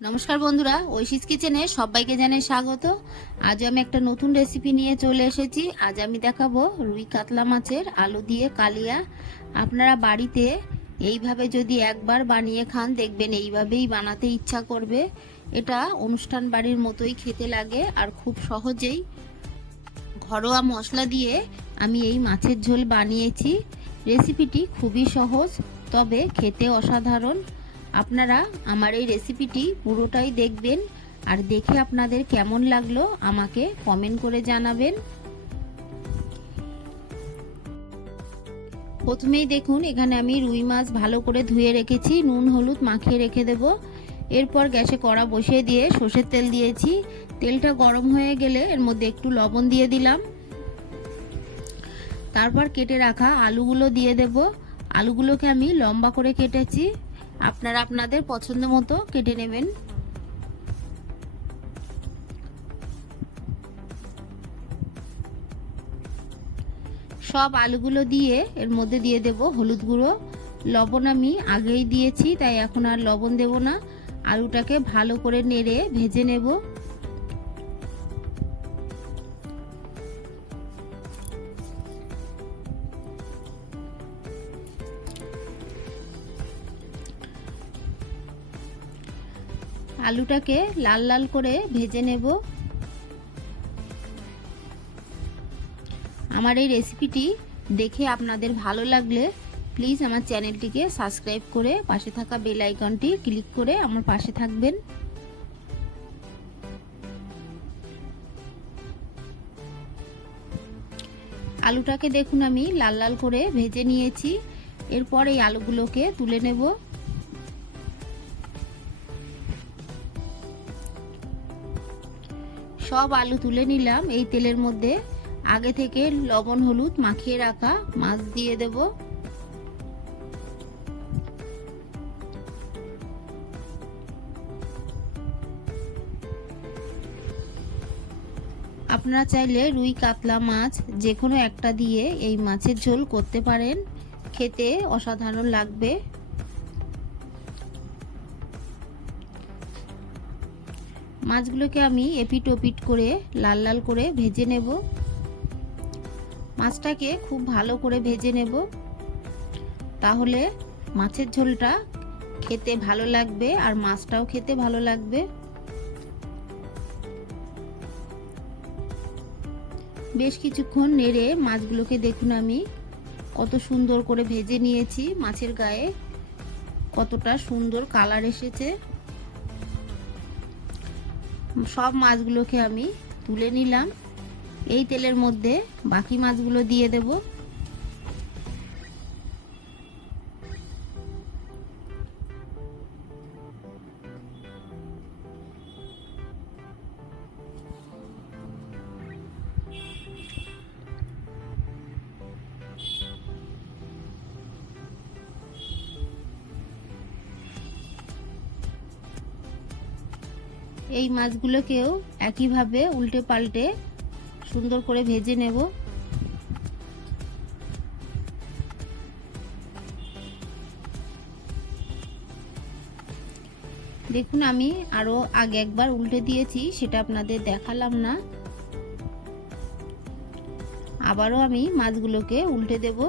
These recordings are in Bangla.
নমস্কার বন্ধুরা, ঐশিস কিচেনে সবাইকে জানাই স্বাগত। আজ আমি একটা নতুন রেসিপি নিয়ে চলে এসেছি। আজ আমি দেখাবো রুই কাতলা মাছের আলু দিয়ে কালিয়া। আপনারা বাড়িতে এইভাবে যদি একবার বানিয়ে খান, দেখবেন এইভাবেই বানাতে ইচ্ছা করবে। এটা অনুষ্ঠান বাড়ির মতোই খেতে লাগে আর খুব সহজেই। ঘরোয়া মশলা দিয়ে আমি এই মাছের ঝোল বানিয়েছি। রেসিপিটি খুবই সহজ, তবে খেতে অসাধারণ। আপনারা আমার এই রেসিপিটি পুরোটাই দেখবেন আর দেখে আপনাদের কেমন লাগল আমাকে কমেন্ট করে জানাবেন। প্রথমেই দেখুন, এখানে আমি রুই মাছ ভালো করে ধুয়ে রেখেছি, নুন, হলুদ মাখিয়ে রেখে দেব। এরপর গ্যাসে কড়া বসিয়ে দিয়ে সর্ষের তেল দিয়েছি। তেলটা গরম হয়ে গেলে এর মধ্যে একটু লবণ দিয়ে দিলাম। তারপর কেটে রাখা আলুগুলো দিয়ে দেব। আলুগুলোকে আমি লম্বা করে কেটেছি। আপনারা আপনাদের পছন্দ মতো কেটে নেবেন। সব আলুগুলো দিয়ে এর মধ্যে দিয়ে দেব হলুদ গুঁড়ো। লবণ আমি আগেই দিয়েছি, তাই এখন আর লবণ দেব না। আলুটাকে ভালো করে নেড়ে ভেজে নেব। আলুটাকে লাল লাল করে ভেজে নেব। আমার এই রেসিপিটি দেখে আপনাদের ভালো লাগলে প্লিজ আমার চ্যানেলটিকে সাবস্ক্রাইব করে পাশে থাকা বেল আইকনটি ক্লিক করে আমার পাশে থাকবেন। আলুটাকে দেখুন আমি লাল লাল করে ভেজে নিয়েছি। এরপর এই আলুগুলোকে তুলে নেব। সব আলু তুলে নিলাম এই তেলের মধ্যে। আগে থেকে লবণ, হলুদ মাখিয়ে রাখা মাছ দিয়ে দেব। আপনারা চাইলে রুই কাতলা মাছ যে কোনো একটা দিয়ে এই মাছের ঝোল করতে পারেন। খেতে অসাধারণ লাগবে। মাছগুলোকে আমি এপিট ওপিট করে লাল লাল করে ভেজে নেব। মাছটাকে খুব ভালো করে ভেজে নেব। তাহলে মাছের ঝোলটা খেতে ভালো লাগবে আর মাছটাও খেতে ভালো লাগবে। বেশ কিছুক্ষণ নেড়ে মাছগুলোকে দেখুন আমি কত সুন্দর করে ভেজে নিয়েছি। মাছের গায়ে কতটা সুন্দর কালার এসেছে। সব মাছগুলোকে আমি তুলে নিলাম। এই তেলের মধ্যে বাকি মাছগুলো দিয়ে দেব। এই মাছগুলোকেও একইভাবে উল্টে পাল্টে সুন্দর করে ভেজে নেব। দেখুন, আমি আরও আগে একবার উল্টে দিয়েছি, সেটা আপনাদের দেখালাম না। আবারও আমি মাছগুলোকে উল্টে দেবো।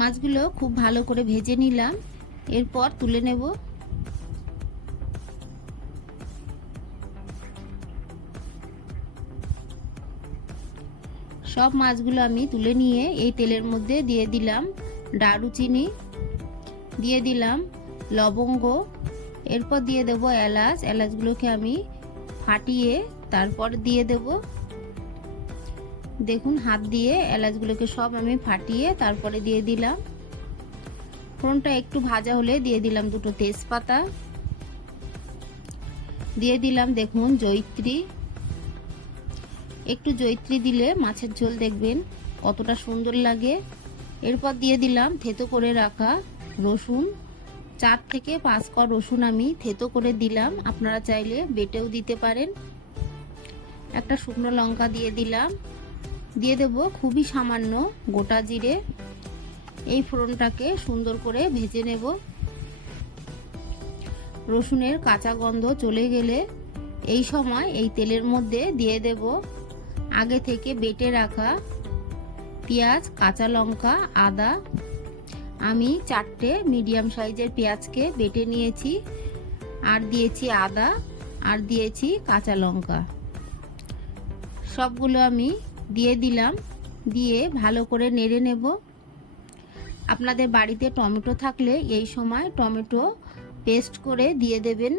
মাছগুলো খুব ভালো করে ভেজে নিলাম। এরপর তুলে নেব। সব মাছগুলো আমি তুলে নিয়ে এই তেলের মধ্যে দিয়ে দিলাম দারুচিনি, দিয়ে দিলাম লবঙ্গ, এরপর দিয়ে দেব এলাচ। এলাচগুলোকে আমি ফাটিয়ে তারপর দিয়ে দেবো। দেখুন, হাত দিয়ে এলাচগুলোকে সব আমি ফাটিয়ে তারপরে দিয়ে দিলাম। ফোড়নটা একটু ভাজা হলে দিয়ে দিলাম দুটো তেজপাতা। দিয়ে দিলাম, দেখুন জৈত্রী একটু জৈত্রী দিলে মাছের ঝোল দেখবেন কতটা সুন্দর লাগে। এরপর দিয়ে দিলাম থেতো করে রাখা রসুন। চার থেকে পাঁচ কর রসুন আমি থেতো করে দিলাম। আপনারা চাইলে বেটেও দিতে পারেন। একটা শুকনো লঙ্কা দিয়ে দিলাম। দিয়ে দেব খুবই সামান্য গোটা জিরে। এই ফোড়নটাকে সুন্দর করে ভেজে নেব। রসুনের কাঁচা গন্ধ চলে গেলে এই সময় এই তেলের মধ্যে দিয়ে দেব আগে থেকে বেটে রাখা পেঁয়াজ, কাঁচা লঙ্কা, আদা। আমি চারটে মিডিয়াম সাইজের পেঁয়াজকে বেটে নিয়েছি। আর দিয়েছি আদা, আর দিয়েছি কাঁচা লঙ্কা। সবগুলো আমি দিয়ে দিলাম, দিয়ে ভালো করে নেড়ে নেব। আপনাদের বাড়িতে টমেটো থাকলে এই সময় টমেটো পেস্ট করে দিয়ে দেবেন।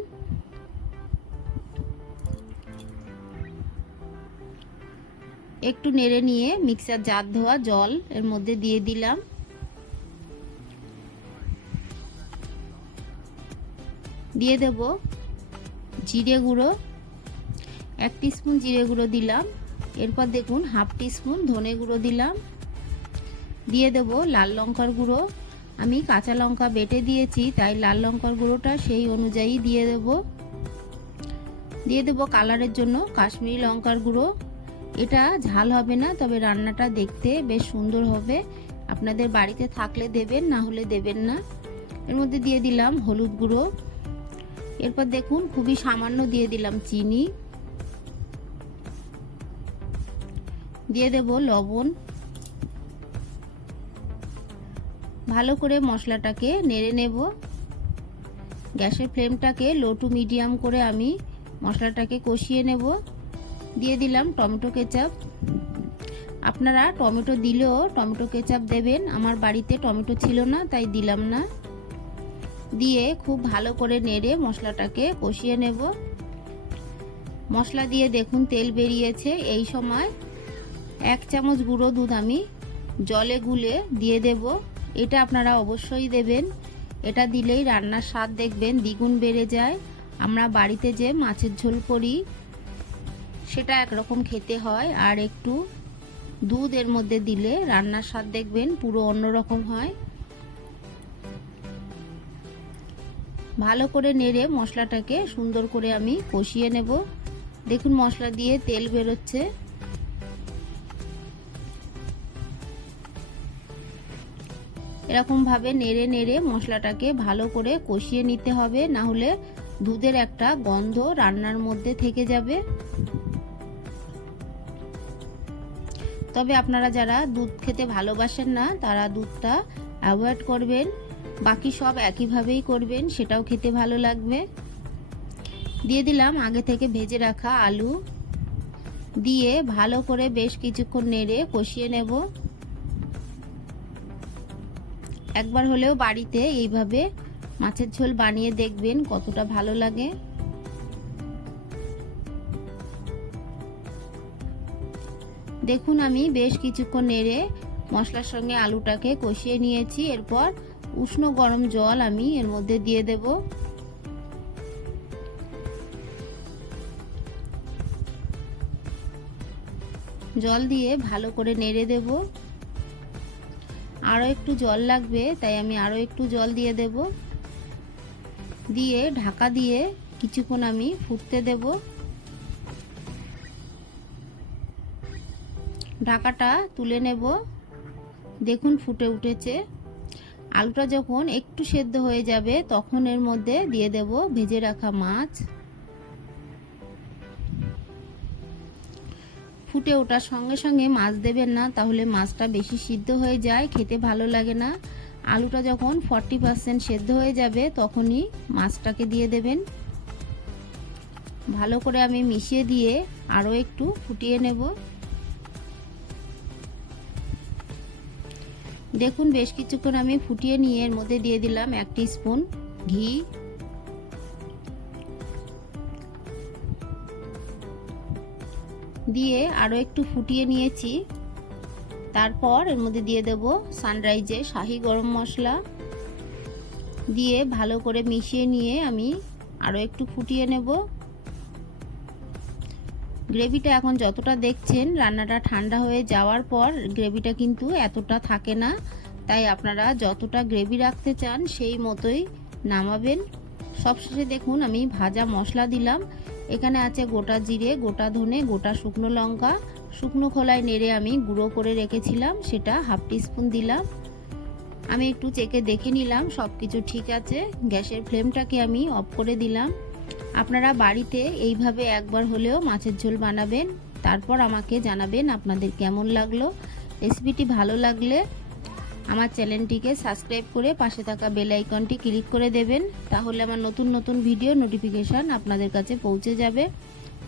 একটু নেড়ে নিয়ে মিক্সার জার ধোয়া জল এর মধ্যে দিয়ে দিলাম। দিয়ে দেব জিরে গুঁড়ো, এক স্পুন জিরে গুঁড়ো দিলাম। এরপর দেখুন হাফ স্পুন ধনে গুঁড়ো দিলাম। দিয়ে দেব লাল লঙ্কার গুঁড়ো। আমি কাঁচা লঙ্কা বেটে দিয়েছি, তাই লাল লঙ্কার গুঁড়োটা সেই অনুযায়ী দিয়ে দেব। দিয়ে দেব কালারের জন্য কাশ্মীরি লঙ্কার গুঁড়ো। এটা ঝাল হবে না, তবে রান্নাটা দেখতে বেশ সুন্দর হবে। আপনাদের বাড়িতে থাকলে দেবেন, না হলে দেবেন না। এর মধ্যে দিয়ে দিলাম হলুদ গুঁড়ো। এরপর দেখুন খুবই সামান্য দিয়ে দিলাম চিনি। দিয়ে দেব লবণ। ভালো করে মশলাটাকে নেড়ে নেব। গ্যাসের ফ্লেমটাকে লো টু মিডিয়াম করে আমি মশলাটাকে কষিয়ে নেব। দিয়ে দিলাম টমেটো কেচাপ। আপনারা টমেটো দিলেও টমেটো কেচাপ দেবেন। আমার বাড়িতে টমেটো ছিল না, তাই দিলাম না। দিয়ে খুব ভালো করে নেড়ে মশলাটাকে কষিয়ে নেব। মশলা দিয়ে দেখুন তেল বেরিয়েছে। এই সময় এক চামচ গুঁড়ো দুধ আমি জলে গুলে দিয়ে দেব। এটা আপনারা অবশ্যই দেবেন। এটা দিলেই রান্নার স্বাদ দেখবেন, দ্বিগুণ বেড়ে যায়। আমরা বাড়িতে যে মাছের ঝোল করি, সেটা একরকম খেতে হয়। আর একটু দুধ এর মধ্যে দিলে রান্নার স্বাদ দেখবেন, পুরো অন্যরকম হয়। ভালো করে নেড়ে মশলাটাকে সুন্দর করে আমি কষিয়ে নেব। দেখুন মশলা দিয়ে তেল বেরোচ্ছে। এরকমভাবে নেড়ে নেড়ে মশলাটাকে ভালো করে কষিয়ে নিতে হবে না হলে দুধের একটা গন্ধ রান্নার মধ্যে থেকে যাবে। তবে আপনারা যারা দুধ খেতে ভালোবাসেন না, তারা দুধটা অ্যাভয়েড করবেন। বাকি সব একইভাবেই করবেন, সেটাও খেতে ভালো লাগবে। দিয়ে দিলাম আগে থেকে ভেজে রাখা আলু। দিয়ে ভালো করে বেশ কিছুক্ষণ নেড়ে কষিয়ে নেব। একবার হলেও বাড়িতে এইভাবে মাছের ঝোল বানিয়ে দেখবেন, কতটা ভালো লাগে। দেখুন আমি বেশ কিছুক্ষণ নেড়ে মশলার সঙ্গে আলুটাকে কষিয়ে নিয়েছি। এরপর উষ্ণ গরম জল আমি এর মধ্যে দিয়ে দেব। জল দিয়ে ভালো করে নেড়ে দেব। আরও একটু জল লাগবে, তাই আমি আরও একটু জল দিয়ে দেব। দিয়ে ঢাকা দিয়ে কিছুক্ষণ আমি ফুটতে দেব। ঢাকাটা তুলে নেব। দেখুন ফুটে উঠেছে। আলুটা যখন একটু সেদ্ধ হয়ে যাবে, তখন এর মধ্যে দিয়ে দেব ভেজে রাখা মাছ। ফুটে ওঠার সঙ্গে সঙ্গে মাছ দেবেন না, তাহলে মাছটা বেশি সিদ্ধ হয়ে যায়, খেতে ভালো লাগে না। আলুটা যখন ফর্টি পার্সেন্ট সেদ্ধ হয়ে যাবে, তখনই মাছটাকে দিয়ে দেবেন। ভালো করে আমি মিশিয়ে দিয়ে আরও একটু ফুটিয়ে নেব। দেখুন, বেশ কিছুক্ষণ আমি ফুটিয়ে নিয়ে এর মধ্যে দিয়ে দিলাম এক স্পুন ঘি। দিয়ে আরও একটু ফুটিয়ে নিয়েছি। তারপর এর মধ্যে দিয়ে দেব সানরাইজে শাহি গরম মশলা। দিয়ে ভালো করে মিশিয়ে নিয়ে আমি আরও একটু ফুটিয়ে নেব। গ্রেভিটা এখন যতটা দেখছেন, রান্নাটা ঠান্ডা হয়ে যাওয়ার পর গ্রেভিটা কিন্তু এতটা থাকে না। তাই আপনারা যতটা গ্রেভি রাখতে চান, সেই মতোই নামাবেন। সবশেষে দেখুন, আমি ভাজা মশলা দিলাম। এখানে আছে গোটা জিরে, গোটা ধনে, গোটা শুকনো লঙ্কা। শুকনো খোলায় নেড়ে আমি গুঁড়ো করে রেখেছিলাম, সেটা হাফ টিস্পুন দিলাম। আমি একটু চেকে দেখে নিলাম সব কিছু ঠিক আছে। গ্যাসের ফ্লেমটাকে আমি অফ করে দিলাম। আপনারা বাড়িতে এইভাবে একবার হলেও মাছের ঝোল বানাবেন। তারপর আমাকে জানাবেন আপনাদের কেমন লাগল। রেসিপিটি ভালো লাগলে আমার চ্যানেলটিকে সাবস্ক্রাইব করে পাশে থাকা বেল আইকনটি ক্লিক করে দেবেন, তাহলে আমার নতুন নতুন ভিডিও নোটিফিকেশান আপনাদের কাছে পৌঁছে যাবে।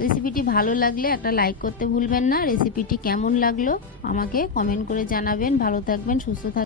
রেসিপিটি ভালো লাগলে একটা লাইক করতে ভুলবেন না। রেসিপিটি কেমন লাগল আমাকে কমেন্ট করে জানাবেন। ভালো থাকবেন, সুস্থ থাকবেন।